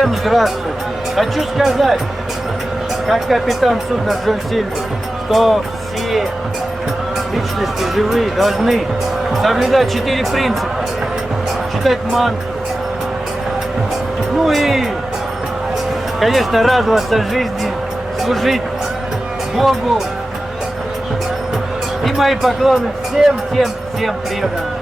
Всем здравствуйте. Хочу сказать, как капитан судна Джон Сильвер, что все личности живые должны соблюдать 4 принципа. Читать мантру. Ну и, конечно, радоваться жизни, служить Богу. И мои поклоны всем преданным.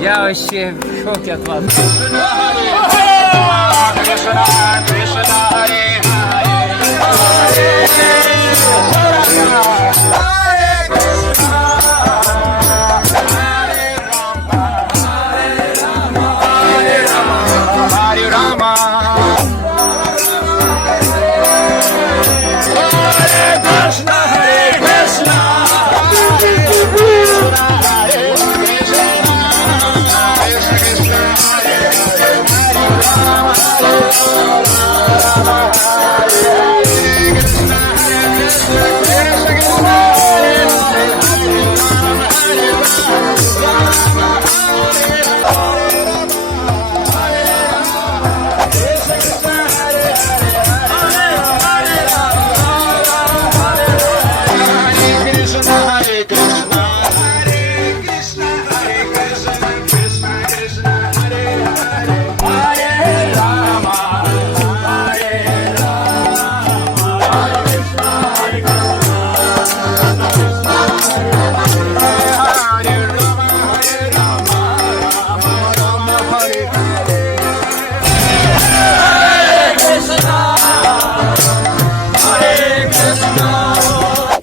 Я вообще в шоке от вас.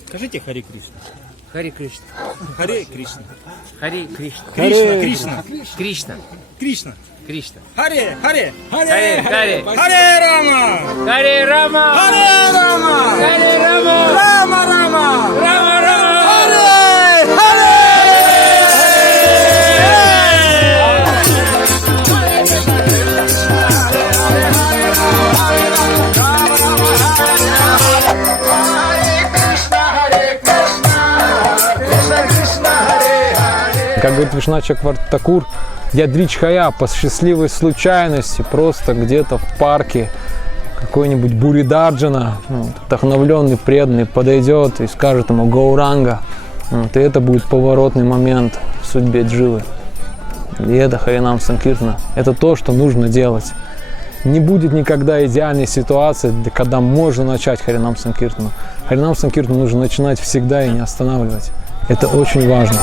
Скажите Харе Кришна. Харе Кришна. Харе Кришна. Харе Кришна. Кришна. Кришна. Кришна. Кришна. Харе. Харе. Харе Рама. Харе Рама. Харе Рама. Харе Рама. Рама Рама. Рама Рама. Как говорит Вишна Чакравартакур, Ядрич Хая по счастливой случайности просто где-то в парке какой-нибудь Буридарджана, вдохновленный, преданный, подойдет и скажет ему «Гауранга». И это будет поворотный момент в судьбе Дживы. И это Харинам Санкиртана. Это то, что нужно делать. Не будет никогда идеальной ситуации, когда можно начать Харинам Санкиртану. Харинам Санкиртану нужно начинать всегда и не останавливать. Это очень важно.